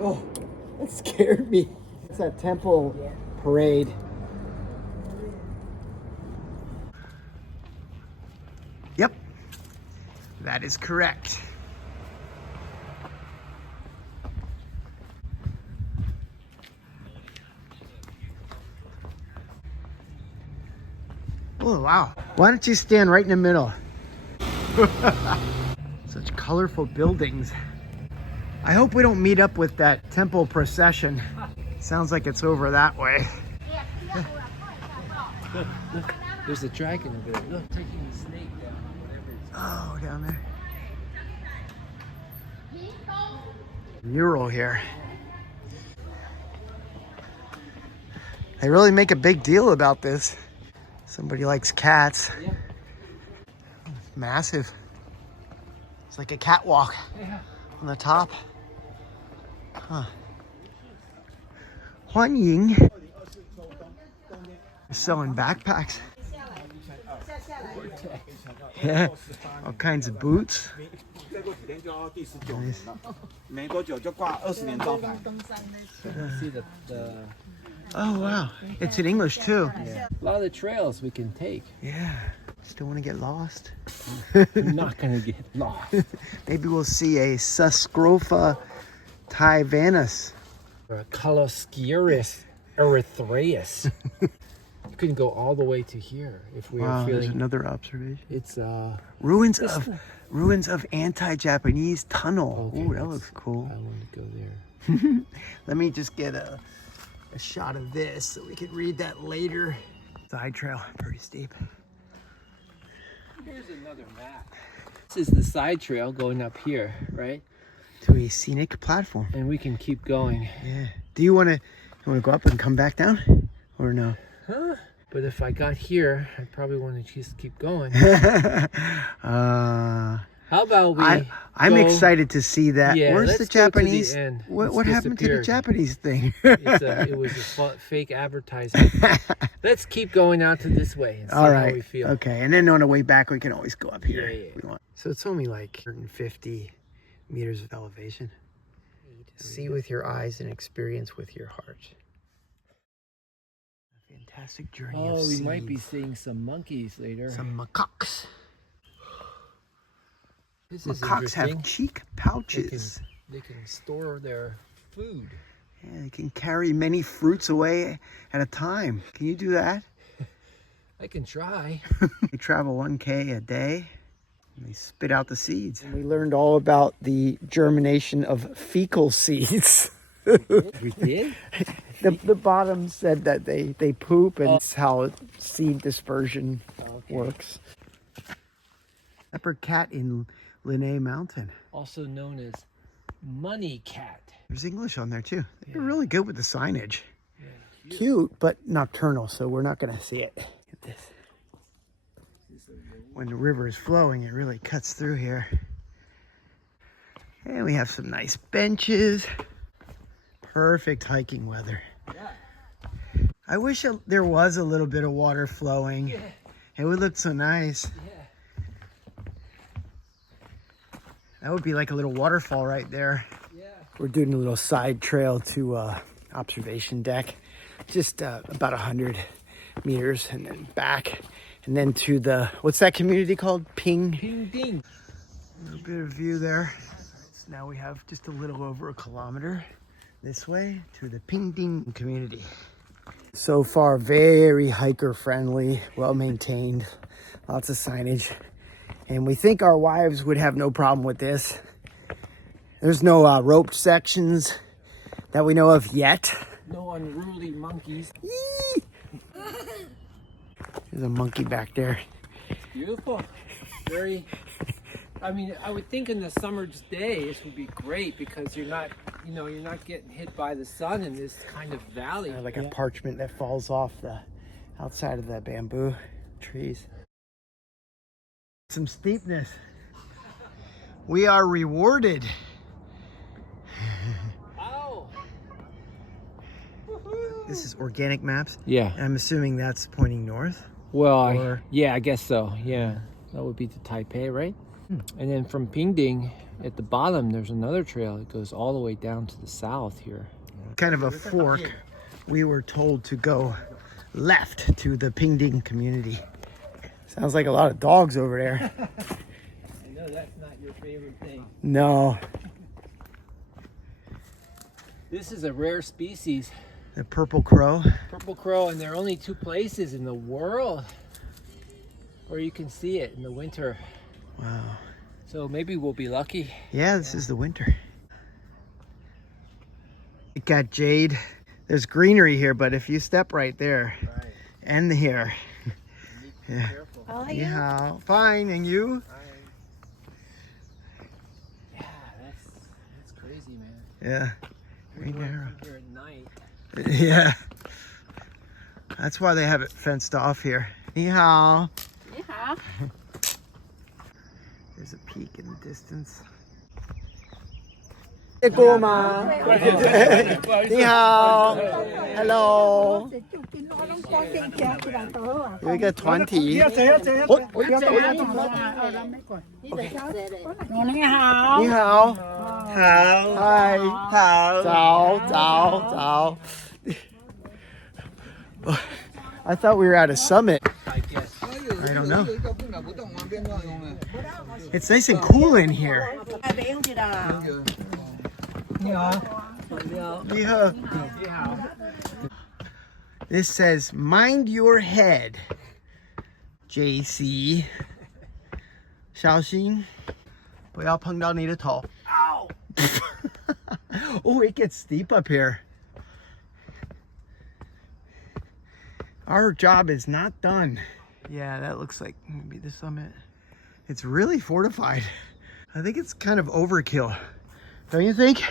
Oh, that scared me. It's that temple parade. Yep, that is correct. Oh, wow. Why don't you stand right in the middle? Such colorful buildings. I hope we don't meet up with that temple procession. Sounds like it's over that way. Look, there's a dragon over there. Look, taking the snake down, whatever it's Oh, down there. Mural here. They really make a big deal about this. Somebody likes cats. Yeah. It's massive. It's like a catwalk on the top. Huh. 欢迎. They're selling backpacks. Yeah, all kinds of boots. Nice. See the Oh wow, it's in English too. a lot of trails we can take. Yeah, just don't want to get lost. I'm not gonna get lost. Maybe we'll see a Suscrofa Taiwanus. Or a Coloscurus erythraeus. You couldn't go all the way to here if we Wow, were there's feeling. another observation. It's Ruins of anti-Japanese tunnel. Okay, Ooh, that looks cool. I want to go there. Let me just get a shot of this so we can read that later. Side trail, pretty steep. Here's another map. This is the side trail going up here, right? To a scenic platform. And we can keep going. Yeah. Do you want to go up and come back down, or no? Huh? But if I got here, I'd probably want to just keep going. How about we? I'm go- excited to see that. Yeah, Where's let's the go to the Japanese? end. What It's happened to the disappeared. Japanese thing? It was a fake advertisement. Let's keep going out to this way and see All how right. we feel. Okay. And then on the way back, we can always go up here. Yeah. if we want. So it's only like 150 meters of elevation. See with your eyes and experience with your heart. A fantastic journey of Oh, we might be seeds. seeing some monkeys later. Some macaques. This is Macaques have interesting. cheek pouches. They can store their food. Yeah, they can carry many fruits away at a time. Can you do that? I can try. They travel 1K a day. And they spit out the seeds. And we learned all about the germination of fecal seeds. We did? The bottom said that they poop, and it's how seed dispersion works. Leopard cat in Lin Nei Mountain. Also known as money cat. There's English on there too. They're really good with the signage. Yeah, Cute, but nocturnal, so we're not going to see it. Look at this. When the river is flowing, it really cuts through here. And we have some nice benches. Perfect hiking weather. Yeah. I wish there was a little bit of water flowing. Yeah. It would look so nice. Yeah. That would be like a little waterfall right there. Yeah. We're doing a little side trail to observation deck. Just about 100 meters and then back. And then to the, what's that community called? Pingding. A little bit of view there. So now we have just a little over a kilometer this way to the Pingding community. So far, very hiker friendly, well maintained, lots of signage. And we think our wives would have no problem with this. There's no roped sections that we know of yet. No unruly monkeys. Yee! There's a monkey back there. Beautiful. Very. I mean, I would think in the summer's day this would be great because you're not getting hit by the sun in this kind of valley. Like a parchment that falls off the outside of the bamboo trees. Some steepness. We are rewarded. Ow. This is organic maps. Yeah. And I'm assuming that's pointing north. Well, Or- I guess so. Yeah, that would be to Taipei, right? And then from Pingding, at the bottom, there's another trail that goes all the way down to the south here. Kind of a fork. We were told to go left to the Pingding community. Sounds like a lot of dogs over there. I know that's not your favorite thing. No. This is a rare species, The purple crow. purple crow, and there are only 2 places in the world where you can see it in the winter. Wow. So maybe we'll be lucky. Yeah, this is the winter. It got jade. There's greenery here, but if you step right there and here. Yeah. How are you? Yeah. Fine, and you? Yeah, that's crazy, man. Yeah. Very We're narrow. here at night. Yeah. That's why they have it fenced off here. 你好. 你好。 There's a peak in the distance. 见过吗？你好 ，Hello。有一个团体。你好。你好。好。嗨。好。早。I thought we were at a summit. I guess. I don't know. It's nice and cool in here. 你好。 Yeah. This says, mind your head, JC. 小心，不要碰到你的头。Ow! Oh, it gets steep up here. Our job is not done. Yeah, that looks like maybe the summit. It's really fortified. I think it's kind of overkill. Don't you think?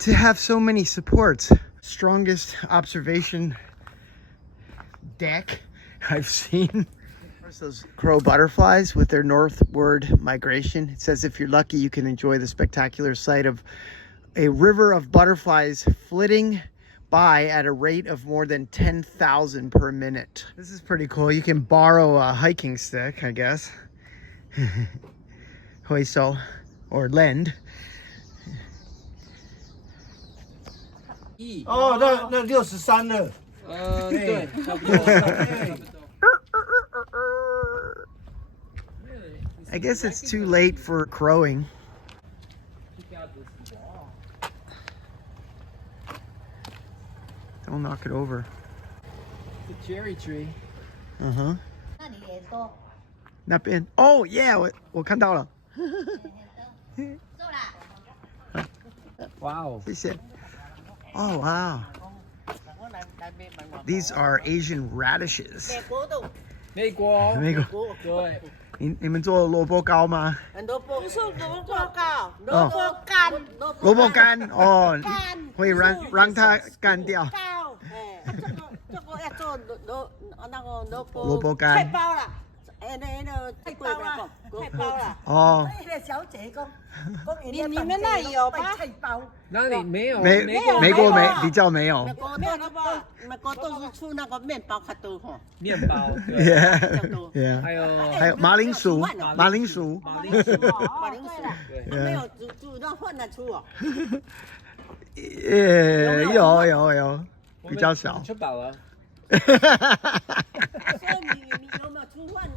To have so many supports. Strongest observation deck I've seen. There's those crow butterflies with their northward migration. It says if you're lucky, you can enjoy the spectacular sight of a river of butterflies flitting by at a rate of more than 10,000 per minute. This is pretty cool. You can borrow a hiking stick, I guess. Huiso, or lend. 哦，那63了。对，差不多。 I guess it's too late for crowing. Don't knock it over. The cherry tree. Uh-huh. 那里也多。那边 Oh yeah, 我看到了。做啦。 Wow. 谢谢。Oh wow. These are Asian radishes. 美国的。美国。美国。对。你们做萝卜糕吗？很多不是萝卜糕，萝卜干，萝卜干哦，干会让它干掉。糕，哎，这个要做那个萝卜干菜包啦，那太贵了，菜包啦。哦，那小姐讲，你们那里有吗？菜包。哪里没有？美国比较没有。美国都是出那个面包较多哈。面包。Yeah, yeah. 还有马铃薯。马铃薯，对。没有煮到饭的出哦。有，比较少。吃饱了。所以你有没有煮饭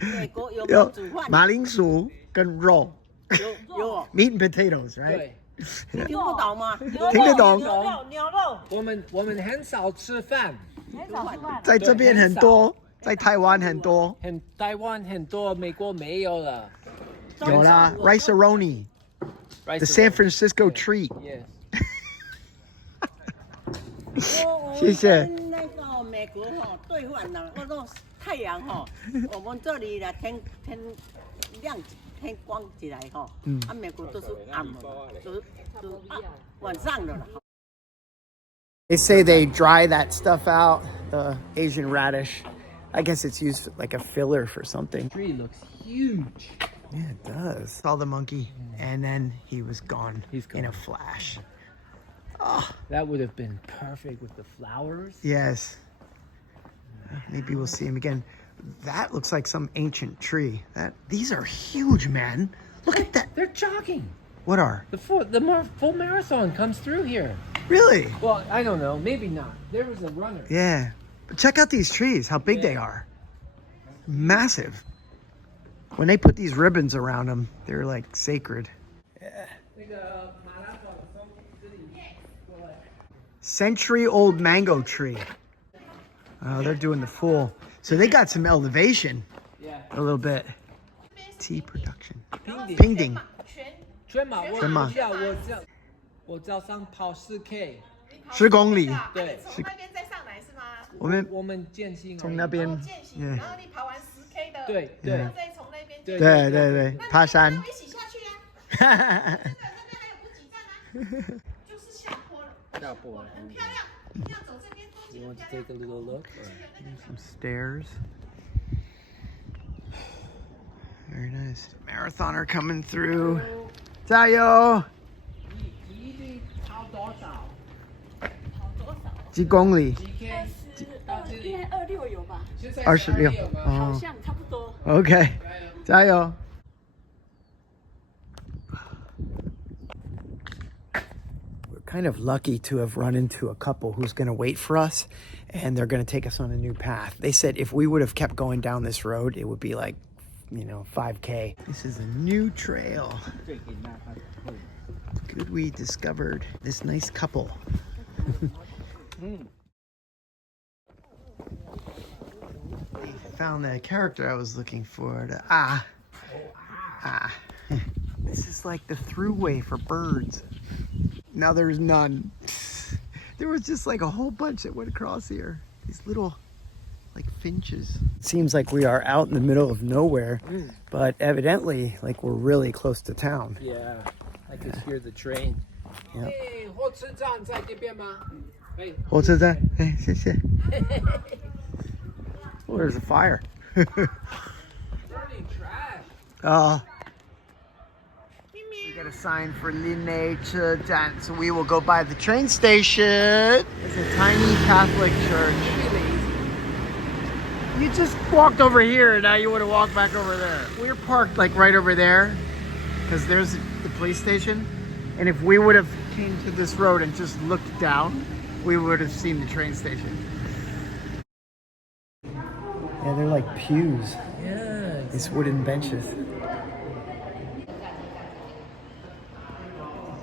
美国有没有煮饭？马铃薯跟肉。有。Meat and potatoes, right? 对。你听不懂吗？听得懂。牛肉。我们很少吃饭。在这边很多，在台湾很多。台湾很多，美国没有了。有啦 ，rice-a-roni, the San Francisco treat. Yes. 谢谢。那个美国哈兑换呢，那个太阳哈，我们这里的天亮天光起来哈，美国都是暗的，都晚上的了。They say they dry that stuff out, the Asian radish. I guess it's used like a filler for something. The tree looks huge. Yeah, it does. Saw the monkey, and then he was gone. He's gone. In a flash. That would have been perfect with the flowers. Yes. Maybe we'll see him again. That looks like some ancient tree. These are huge, man. Look at that. They're jogging. What are? The full marathon comes through here. Really? Well, I don't know. Maybe not. There was a runner. Yeah. But check out these trees, how big they are. Massive. When they put these ribbons around them, they're like sacred. Yeah. Century-old mango tree. Oh, they're doing the full. So they got some elevation. Yeah. A little bit. Tea production. Pingding. Pingding. 全马，全马我早上跑4K， 10公里。对，从那边再上来是吗？我们践行而已从那边。践行，然后你跑完10K 的，对对然后再从那边对对，爬山。那我一起下去呀。那边还有补给站啊，就是下坡了，下坡了。很漂亮。要走这边风景 You 很 want to 漂亮。 take a little look? Some stairs. Very nice. Marathoner coming through. 加油！你一定跑多少？几公里？ ？GK 到这里26有吧？ 26。好哦像差不多。 OK，加油！ We're kind of lucky to have run into a couple who's going to wait for us, and they're going to take us on a new path. They said if we would have kept going down this road, it would be like, 5K. This is a new trail. Good we discovered this nice couple. They found the character I was looking for. This is like the throughway for birds. Now there's none. There was just like a whole bunch that went across here. These little like finches. Seems like we are out in the middle of nowhere, but evidently like we're really close to town. Yeah, I could hear the train. Yep. 哎，火车站在这边吗？哎，火车站，哎，谢谢。Oh, there's a fire. Burning trash. Oh. We got a sign for Lin Nei 车站, so we will go by the train station. It's a tiny Catholic church. You just walked over here, now you want to walk back over there. We're parked like right over there, because there's the police station. And if we would have came to this road and just looked down, we would have seen the train station. Yeah, they're like pews. Yeah. These wooden benches.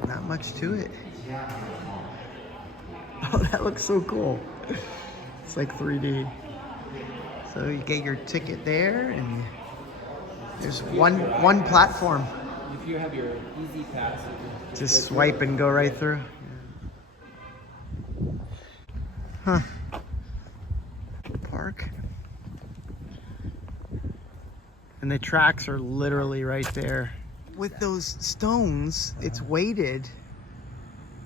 Not much to it. Oh, that looks so cool. It's like 3D. So you get your ticket there, and there's one platform. If you have your easy pass, you can Just swipe and go right through. Huh. Park. And the tracks are literally right there. With those stones, it's weighted.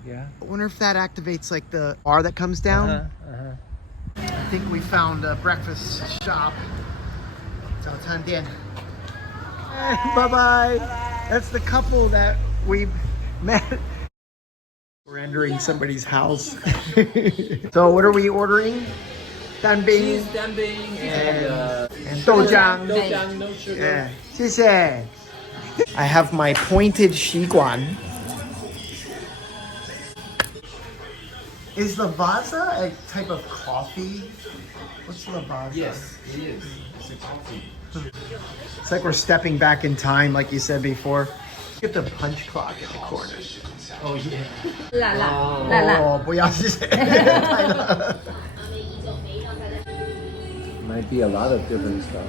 Yeah. I wonder if that activates like the bar that comes down. I think we found a breakfast shop. 早餐店. Bye-bye. That's the couple that we met. We're entering somebody's house. So what are we ordering? Danbing. Cheese dumping and Dojang. Dojang, no sugar. Yeah. 谢谢. I have my pointed 习惯. Is lavazza a type of coffee? What's lavazza? Yes, it is. It's a coffee. It's like we're stepping back in time, like you said before. Get the punch clock in the corner. Oh yeah. Oh, 不要谢谢. Might be a lot of different stuff.